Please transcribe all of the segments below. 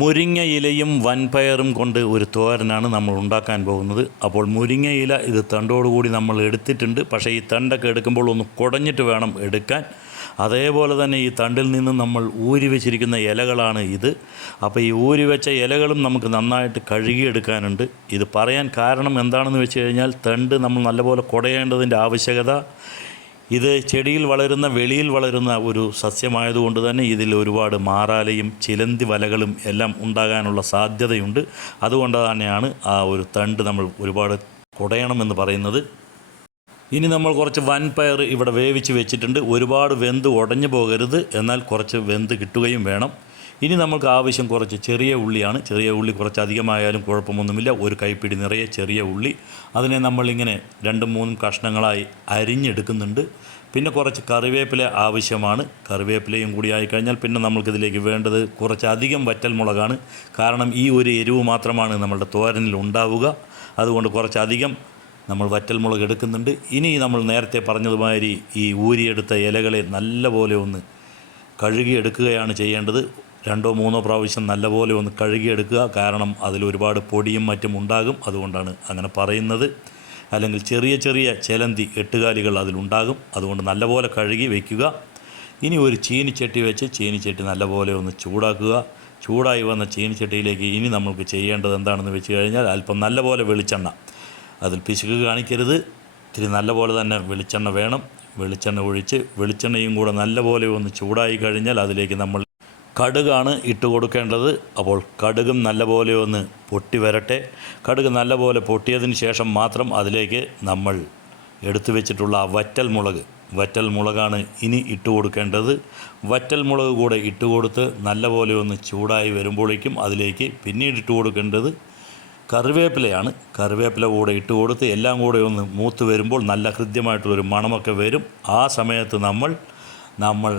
മുരിങ്ങ ഇലയും വൻപയറും കൊണ്ട് ഒരു തോരനാണ് നമ്മൾ ഉണ്ടാക്കാൻ പോകുന്നത്. അപ്പോൾ മുരിങ്ങ ഇല ഇത് തണ്ടോടുകൂടി നമ്മൾ എടുത്തിട്ടുണ്ട്. പക്ഷേ ഈ തണ്ടൊക്കെ എടുക്കുമ്പോൾ ഒന്ന് കുടഞ്ഞിട്ട് വേണം എടുക്കാൻ. അതേപോലെ തന്നെ ഈ തണ്ടിൽ നിന്ന് നമ്മൾ ഊരി വെച്ചിരിക്കുന്ന ഇലകളാണ് ഇത്. അപ്പോൾ ഈ ഊരി വെച്ച ഇലകളും നമുക്ക് നന്നായിട്ട് കഴുകിയെടുക്കാനുണ്ട്. ഇത് പറയാൻ കാരണം എന്താണെന്ന് വെച്ച് കഴിഞ്ഞാൽ തണ്ട് നമ്മൾ നല്ലപോലെ കുടയേണ്ടതിൻ്റെ ആവശ്യകത, ഇത് ചെടിയിൽ വളരുന്ന വെളിയിൽ വളരുന്ന ഒരു സസ്യമായതുകൊണ്ട് തന്നെ ഇതിൽ ഒരുപാട് മാറാലയും ചിലന്തി വലകളും എല്ലാം ഉണ്ടാകാനുള്ള സാധ്യതയുണ്ട്. അതുകൊണ്ട് തന്നെയാണ് ആ ഒരു തണ്ട് നമ്മൾ ഒരുപാട് കുടയണമെന്ന് പറയുന്നത്. ഇനി നമ്മൾ കുറച്ച് വൻപയർ ഇവിടെ വേവിച്ച് വെച്ചിട്ടുണ്ട്. ഒരുപാട് വെന്ത് ഉടഞ്ഞു പോകരുത്, എന്നാൽ കുറച്ച് വെന്ത് കിട്ടുകയും വേണം. ഇനി നമുക്ക് ആവശ്യം കുറച്ച് ചെറിയ ഉള്ളിയാണ്. ചെറിയ ഉള്ളി കുറച്ച് അധികമായാലും കുഴപ്പമൊന്നുമില്ല. ഒരു കൈപ്പിടി നിറയെ ചെറിയ ഉള്ളി, അതിനെ നമ്മളിങ്ങനെ 2-3 കഷ്ണങ്ങളായി അരിഞ്ഞെടുക്കുന്നുണ്ട്. പിന്നെ കുറച്ച് കറിവേപ്പില ആവശ്യമാണ്. കറിവേപ്പിലയും കൂടി ആയിക്കഴിഞ്ഞാൽ പിന്നെ നമുക്കിതിലേക്ക് വേണ്ടത് കുറച്ചധികം വറ്റൽമുളകാണ്. കാരണം ഈ ഒരു എരിവ് മാത്രമാണ് നമ്മളുടെ തോരനിൽ ഉണ്ടാവുക. അതുകൊണ്ട് കുറച്ചധികം നമ്മൾ വറ്റൽമുളക് എടുക്കുന്നുണ്ട്. ഇനി നമ്മൾ നേരത്തെ പറഞ്ഞതുമാതിരി ഈ ഊരിയെടുത്ത ഇലകളെ നല്ലപോലെ ഒന്ന് കഴുകിയെടുക്കുകയാണ് ചെയ്യേണ്ടത്. 2-3 പ്രാവശ്യം നല്ലപോലെ ഒന്ന് കഴുകിയെടുക്കുക. കാരണം അതിലൊരുപാട് പൊടിയും മറ്റും ഉണ്ടാകും. അതുകൊണ്ടാണ് അങ്ങനെ പറയുന്നത്. അല്ലെങ്കിൽ ചെറിയ ചെറിയ ചിലന്തി എട്ടുകാലികൾ അതിലുണ്ടാകും. അതുകൊണ്ട് നല്ലപോലെ കഴുകി വയ്ക്കുക. ഇനി ഒരു ചീനിച്ചട്ടി വെച്ച് ചീനിച്ചട്ടി നല്ലപോലെ ഒന്ന് ചൂടാക്കുക. ചൂടായി വന്ന ചീനിച്ചട്ടിയിലേക്ക് ഇനി നമുക്ക് ചെയ്യേണ്ടത് എന്താണെന്ന് വെച്ച് കഴിഞ്ഞാൽ അല്പം നല്ലപോലെ വെളിച്ചെണ്ണ, അതിൽ പിശുക്ക് കാണിക്കരുത്, ഇത്തിരി നല്ലപോലെ തന്നെ വെളിച്ചെണ്ണ വേണം. വെളിച്ചെണ്ണ ഒഴിച്ച് വെളിച്ചെണ്ണയും കൂടെ നല്ലപോലെ ഒന്ന് ചൂടായി കഴിഞ്ഞാൽ അതിലേക്ക് നമ്മൾ കടുകാണ് ഇട്ട് കൊടുക്കേണ്ടത്. അപ്പോൾ കടുകും നല്ലപോലെ ഒന്ന് പൊട്ടി വരട്ടെ. കടുക് നല്ലപോലെ പൊട്ടിയതിന് ശേഷം മാത്രം അതിലേക്ക് നമ്മൾ എടുത്തു വെച്ചിട്ടുള്ള വറ്റൽ മുളകാണ് ഇനി ഇട്ട് കൊടുക്കേണ്ടത്. വറ്റൽ മുളക് കൂടെ ഇട്ട് കൊടുത്ത് നല്ലപോലെ ഒന്ന് ചൂടായി വരുമ്പോഴേക്കും അതിലേക്ക് പിന്നീട് ഇട്ട് കൊടുക്കേണ്ടത് കറിവേപ്പിലയാണ്. കറിവേപ്പില കൂടെ ഇട്ട് കൊടുത്ത് എല്ലാം കൂടെ ഒന്ന് മൂത്ത് വരുമ്പോൾ നല്ല ഹൃദ്യമായിട്ടുള്ളൊരു മണമൊക്കെ വരും. ആ സമയത്ത് നമ്മൾ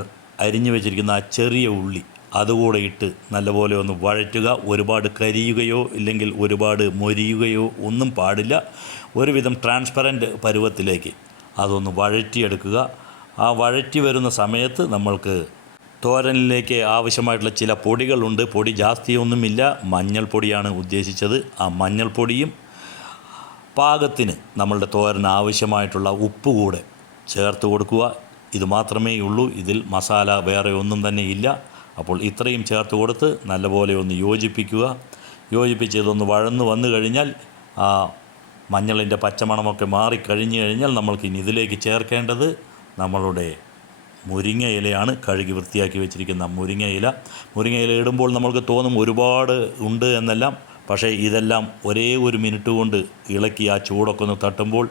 അരിഞ്ഞു വെച്ചിരിക്കുന്ന ആ ചെറിയ ഉള്ളി അതുകൂടെ ഇട്ട് നല്ലപോലെ ഒന്ന് വഴറ്റുക. ഒരുപാട് കരിയുകയോ ഇല്ലെങ്കിൽ ഒരുപാട് മൊരിയുകയോ ഒന്നും പാടില്ല. ഒരുവിധം ട്രാൻസ്പെറൻറ്റ് പരുവത്തിലേക്ക് അതൊന്ന് വഴറ്റിയെടുക്കുക. ആ വഴറ്റി വരുന്ന സമയത്ത് നമ്മൾക്ക് തോരനിലേക്ക് ആവശ്യമായിട്ടുള്ള ചില പൊടികളുണ്ട്. പൊടി ജാസ്തിയൊന്നുമില്ല, മഞ്ഞൾപ്പൊടിയാണ് ഉദ്ദേശിച്ചത്. ആ മഞ്ഞൾപ്പൊടിയും പാകത്തിന് നമ്മളുടെ തോരന് ആവശ്യമായിട്ടുള്ള ഉപ്പ് കൂടെ ചേർത്ത് കൊടുക്കുക. ഇത് മാത്രമേ ഉള്ളൂ, ഇതിൽ മസാല വേറെ ഒന്നും തന്നെ ഇല്ല. അപ്പോൾ ഇത്രയും ചേർത്ത് കൊടുത്ത് നല്ലപോലെ ഒന്ന് യോജിപ്പിക്കുക. യോജിപ്പിച്ച് ഇതൊന്ന് വഴന്ന് വന്നു കഴിഞ്ഞാൽ ആ മഞ്ഞളിൻ്റെ പച്ചമണമൊക്കെ മാറിക്കഴിഞ്ഞ് കഴിഞ്ഞാൽ നമ്മൾക്ക് ഇനി ഇതിലേക്ക് ചേർക്കേണ്ടത് നമ്മളുടെ മുരിങ്ങ ഇലയാണ്. കഴുകി വൃത്തിയാക്കി വെച്ചിരിക്കുന്ന മുരിങ്ങ ഇല ഇടുമ്പോൾ നമ്മൾക്ക് തോന്നും ഒരുപാട് ഉണ്ട് എന്നെല്ലാം. പക്ഷേ ഇതെല്ലാം ഒരേ ഒരു മിനിറ്റ് കൊണ്ട് ഇളക്കി ആ ചൂടൊക്കെ ഒന്ന് തട്ടുമ്പോൾ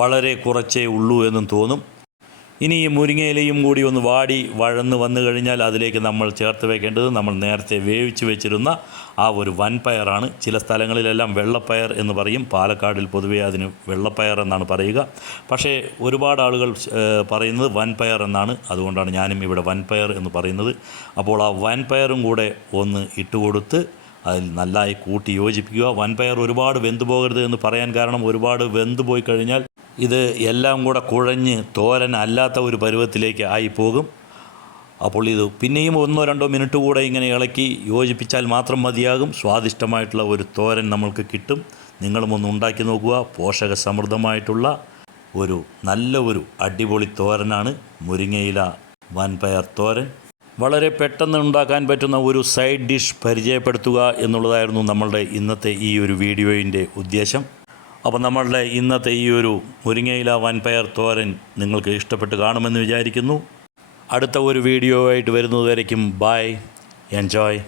വളരെ കുറച്ചേ ഉള്ളൂ എന്നും തോന്നും. ഇനി ഈ മുരിങ്ങയിലയും കൂടി ഒന്ന് വഴന്ന് വന്നു കഴിഞ്ഞാൽ അതിലേക്ക് നമ്മൾ ചേർത്ത് വയ്ക്കേണ്ടത് നമ്മൾ നേരത്തെ വേവിച്ച് വെച്ചിരുന്ന ആ ഒരു വൻപയറാണ്. ചില സ്ഥലങ്ങളിലെല്ലാം വെള്ളപ്പയർ എന്ന് പറയും. പാലക്കാടിൽ പൊതുവേ അതിന് വെള്ളപ്പയർ എന്നാണ് പറയുക. പക്ഷേ ഒരുപാട് ആളുകൾ പറയുന്നത് വൻപയർ എന്നാണ്. അതുകൊണ്ടാണ് ഞാനും ഇവിടെ വൻപയർ എന്ന് പറയുന്നത്. അപ്പോൾ ആ വൻപയറും കൂടെ ഒന്ന് ഇട്ട് കൊടുത്ത് അതിൽ നന്നായി കൂട്ടി യോജിപ്പിക്കുക. വൻപയർ ഒരുപാട് വെന്തു പോകരുത് എന്ന് പറയാൻ കാരണം ഒരുപാട് വെന്തു പോയി കഴിഞ്ഞാൽ ഇത് എല്ലാം കൂടെ കുഴഞ്ഞ് തോരൻ അല്ലാത്ത ഒരു പരുവത്തിലേക്ക് ആയിപ്പോകും. അപ്പോൾ ഇത് പിന്നെയും 1-2 മിനിറ്റ് കൂടെ ഇങ്ങനെ ഇളക്കി യോജിപ്പിച്ചാൽ മാത്രം മതിയാകും. സ്വാദിഷ്ടമായിട്ടുള്ള ഒരു തോരൻ നമ്മൾക്ക് കിട്ടും. നിങ്ങളും ഒന്ന് ഉണ്ടാക്കി നോക്കുക. പോഷക സമൃദ്ധമായിട്ടുള്ള നല്ല ഒരു അടിപൊളി തോരനാണ് മുരിങ്ങയില വൻപയർ തോരൻ. വളരെ പെട്ടെന്ന് ഉണ്ടാക്കാൻ പറ്റുന്ന ഒരു സൈഡ് ഡിഷ് പരിചയപ്പെടുത്തുക എന്നുള്ളതായിരുന്നു നമ്മളുടെ ഇന്നത്തെ ഈ ഒരു വീഡിയോയിൻ്റെ ഉദ്ദേശം. അപ്പോൾ നമ്മളുടെ ഇന്നത്തെ ഈ ഒരു മുരിങ്ങയില വൻപയർ തോരൻ നിങ്ങൾക്ക് ഇഷ്ടപ്പെട്ട് കാണുമെന്ന് വിചാരിക്കുന്നു. അടുത്ത ഒരു വീഡിയോ ആയിട്ട് വരുന്നതുവരേക്കും ബൈ, എൻജോയ്.